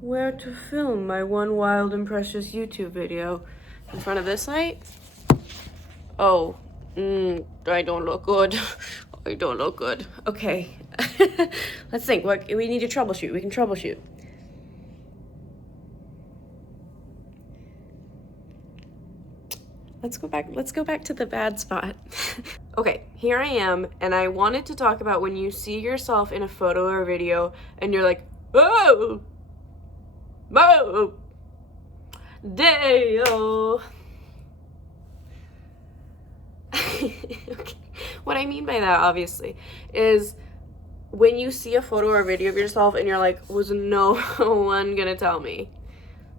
where to film my one wild and precious YouTube video. In front of this light? Oh, I don't look good. I don't look good. Okay, let's think. What we need to troubleshoot. We can troubleshoot. Let's go back to the bad spot. Okay, here I am, and I wanted to talk about when you see yourself in a photo or video and you're like, oh, oh, Dale. Okay. What I mean by that, obviously, is when you see a photo or video of yourself and you're like, was no one gonna tell me?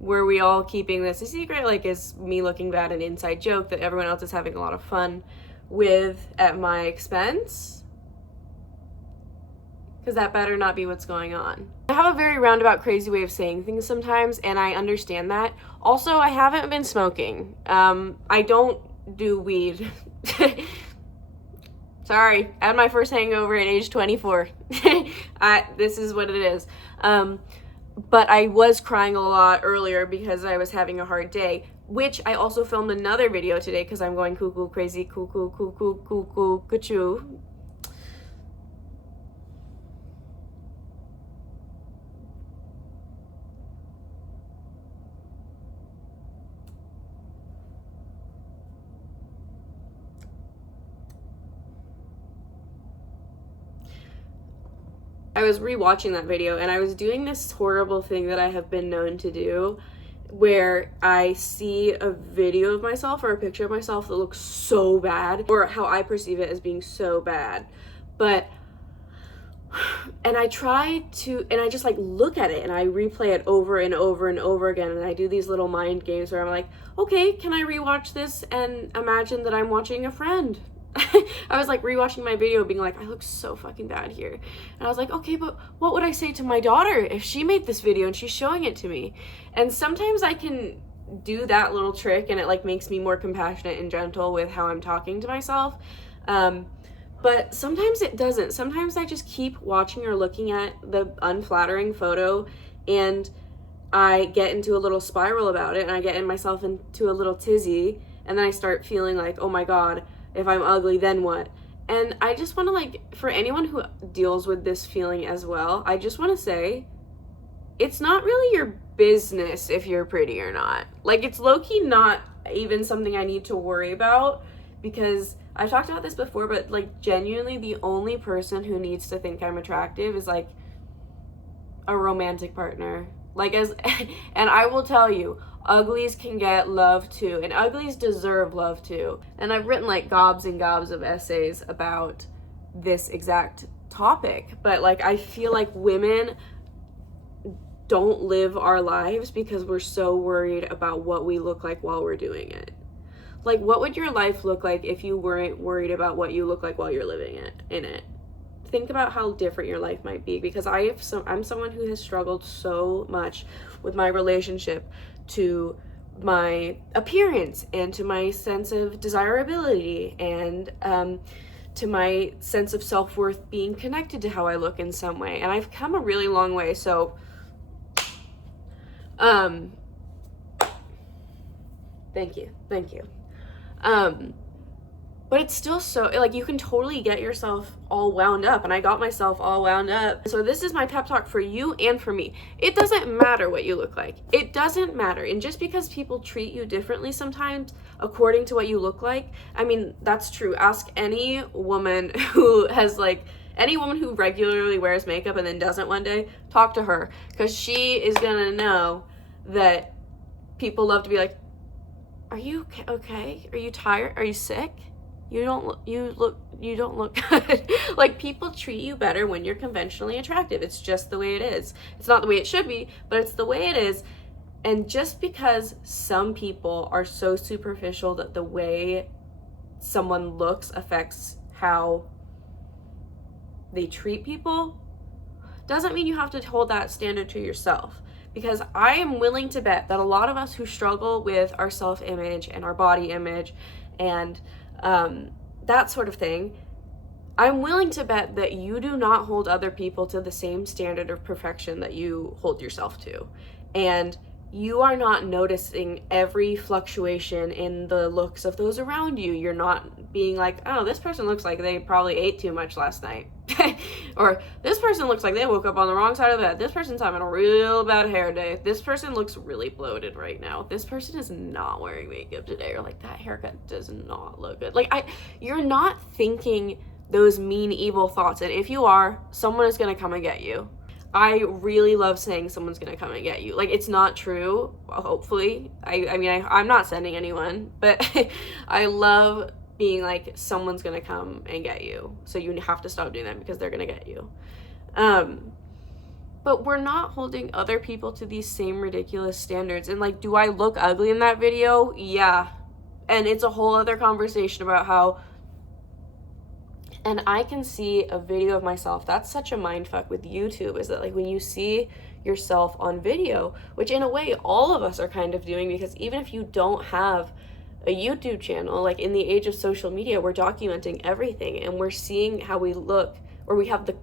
Were we all keeping this a secret? Like, is me looking bad an inside joke that everyone else is having a lot of fun with at my expense? Because that better not be what's going on. I have a very roundabout, crazy way of saying things sometimes, and I understand that. Also, I haven't been smoking. I don't do weed. Sorry, I had my first hangover at age 24. This is what it is. But I was crying a lot earlier because I was having a hard day, which I also filmed another video today because I'm going cuckoo, crazy, cuckoo, cuckoo, cuckoo, cuckoo. I was rewatching that video and I was doing this horrible thing that I have been known to do where I see a video of myself or a picture of myself that looks so bad, or how I perceive it as being so bad. And I just like look at it and I replay it over and over and over again, and I do these little mind games where I'm like, okay, can I rewatch this and imagine that I'm watching a friend? I was like rewatching my video being like, I look so fucking bad here. And I was like, okay, but what would I say to my daughter if she made this video and she's showing it to me? And sometimes I can do that little trick and it like makes me more compassionate and gentle with how I'm talking to myself. But sometimes it doesn't. Sometimes I just keep watching or looking at the unflattering photo and I get into a little spiral about it and I get myself into a little tizzy, and then I start feeling like, oh my God, if I'm ugly, then what? And I just want to, like, for anyone who deals with this feeling as well, I just want to say, it's not really your business if you're pretty or not. Like, it's low-key not even something I need to worry about, because I've talked about this before, but, like, genuinely the only person who needs to think I'm attractive is, like, a romantic partner. Like, and I will tell you, uglies can get love too, and uglies deserve love too. And I've written like gobs and gobs of essays about this exact topic, but like I feel like women don't live our lives because we're so worried about what we look like while we're doing it. Like, what would your life look like if you weren't worried about what you look like while you're living in it? Think about how different your life might be, because I'm someone who has struggled so much with my relationship to my appearance and to my sense of desirability and to my sense of self-worth being connected to how I look in some way. And I've come a really long way. So thank you. But it's still so, like, you can totally get yourself all wound up, and I got myself all wound up. So this is my pep talk for you and for me. It doesn't matter what you look like. It doesn't matter. And just because people treat you differently sometimes according to what you look like, I mean, that's true. Ask any woman who has, like, any woman who regularly wears makeup and then doesn't one day, talk to her, because she is gonna know that people love to be like, are you okay? Are you tired? Are you sick? You don't look good. Like, people treat you better when you're conventionally attractive. It's just the way it is. It's not the way it should be, but it's the way it is. And just because some people are so superficial that the way someone looks affects how they treat people, doesn't mean you have to hold that standard to yourself. Because I am willing to bet that a lot of us who struggle with our self-image and our body image and that sort of thing, I'm willing to bet that you do not hold other people to the same standard of perfection that you hold yourself to. And you are not noticing every fluctuation in the looks of those around you. You're not being like, oh, this person looks like they probably ate too much last night. Or this person looks like they woke up on the wrong side of the bed. This person's having a real bad hair day. This person looks really bloated right now. This person is not wearing makeup today. Or like, that haircut does not look good. Like, you're not thinking those mean, evil thoughts. And if you are, someone is going to come and get you. I really love saying someone's gonna come and get you. Like, it's not true, hopefully. I'm not sending anyone, but I love being like, someone's gonna come and get you. So you have to stop doing that because they're gonna get you. But we're not holding other people to these same ridiculous standards. And like, do I look ugly in that video? Yeah. And it's a whole other conversation about how, and I can see a video of myself. That's such a mindfuck with YouTube, is that like when you see yourself on video, which in a way all of us are kind of doing, because even if you don't have a YouTube channel, like in the age of social media, we're documenting everything and we're seeing how we look, or we have the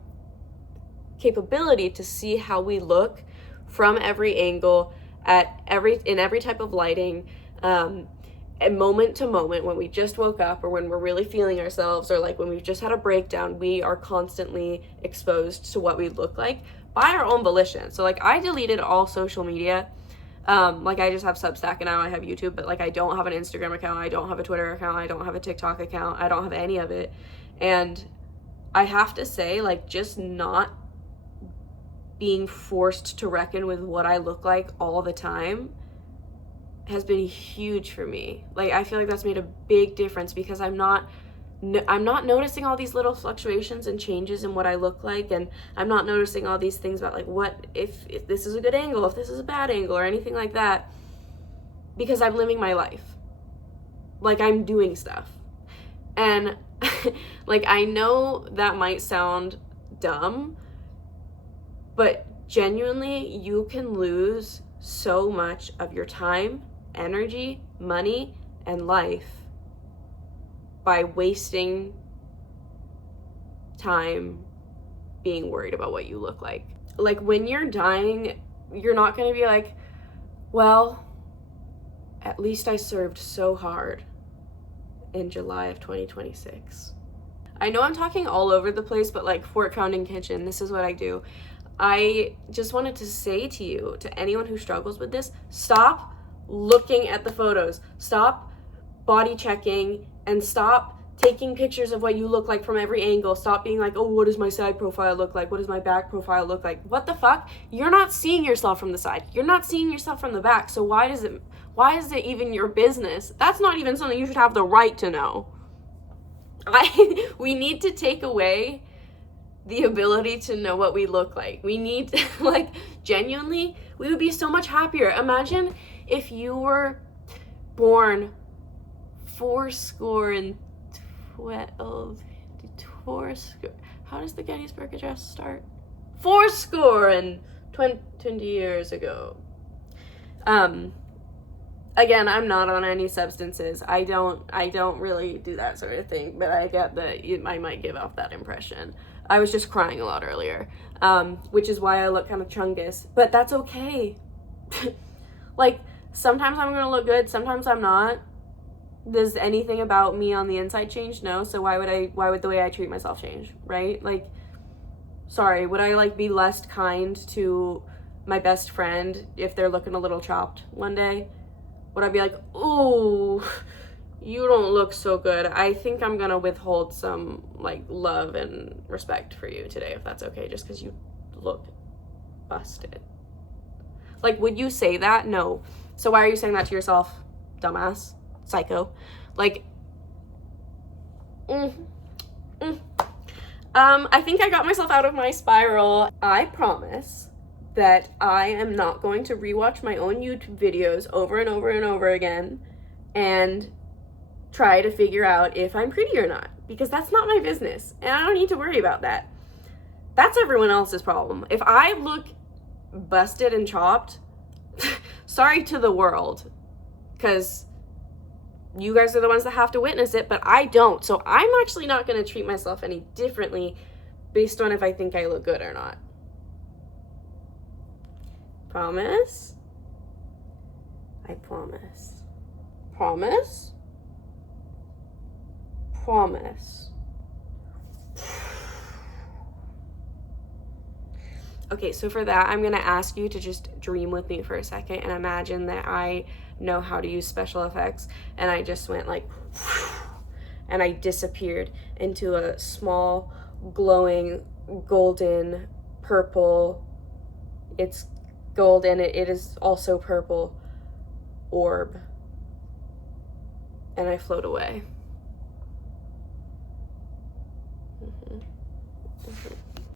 capability to see how we look from every angle in every type of lighting, and moment to moment, when we just woke up or when we're really feeling ourselves, or like when we've just had a breakdown, we are constantly exposed to what we look like by our own volition. So like, I deleted all social media. Like, I just have Substack and now I have YouTube, but like, I don't have an Instagram account. I don't have a Twitter account. I don't have a TikTok account. I don't have any of it. And I have to say, like, just not being forced to reckon with what I look like all the time has been huge for me. Like, I feel like that's made a big difference, because I'm not noticing all these little fluctuations and changes in what I look like, and I'm not noticing all these things about like, what if this is a good angle, if this is a bad angle, or anything like that, because I'm living my life. Like, I'm doing stuff. And like, I know that might sound dumb, but genuinely, you can lose so much of your time, energy, money, and life by wasting time being worried about what you look like. Like, when you're dying, you're not going to be like, well, at least I served so hard in July of 2026. I know I'm talking all over the place, but like, Fort Founding Kitchen, this is what I do. I just wanted to say to you, to anyone who struggles with this, stop looking at the photos. Stop body checking and stop taking pictures of what you look like from every angle. Stop being like, oh, what does my side profile look like? What does my back profile look like? What the fuck? You're not seeing yourself from the side. You're not seeing yourself from the back. So why is it even your business? That's not even something you should have the right to know. We need to take away the ability to know what we look like. We need to, like, genuinely, we would be so much happier. Imagine if you were born 80. How does the Gettysburg Address start? 20 years ago. Again, I'm not on any substances. I don't really do that sort of thing, but I get that I might give off that impression. I was just crying a lot earlier, which is why I look kind of chungus, but that's okay. Like, sometimes I'm gonna look good, sometimes I'm not. Does anything about me on the inside change? No. So why would the way I treat myself change, right? Like, sorry, would I like be less kind to my best friend if they're looking a little chopped one day? Would I be like, oh, you don't look so good. I think I'm gonna withhold some like love and respect for you today, if that's okay, just because you look busted. Like, would you say that? No. So why are you saying that to yourself, dumbass, psycho? Like, I think I got myself out of my spiral. I promise that I am not going to rewatch my own YouTube videos over and over and over again and try to figure out if I'm pretty or not, because that's not my business and I don't need to worry about that. That's everyone else's problem. If I look busted and chopped, sorry to the world, because you guys are the ones that have to witness it, but I don't. So I'm actually not going to treat myself any differently based on if I think I look good or not. Promise? I promise. Promise? Promise. Okay, so for that, I'm going to ask you to just dream with me for a second and imagine that I know how to use special effects, and I just went like, and I disappeared into a small, glowing, golden, purple, it's gold and it is also purple, orb. And I float away. Mm-hmm. Mm-hmm.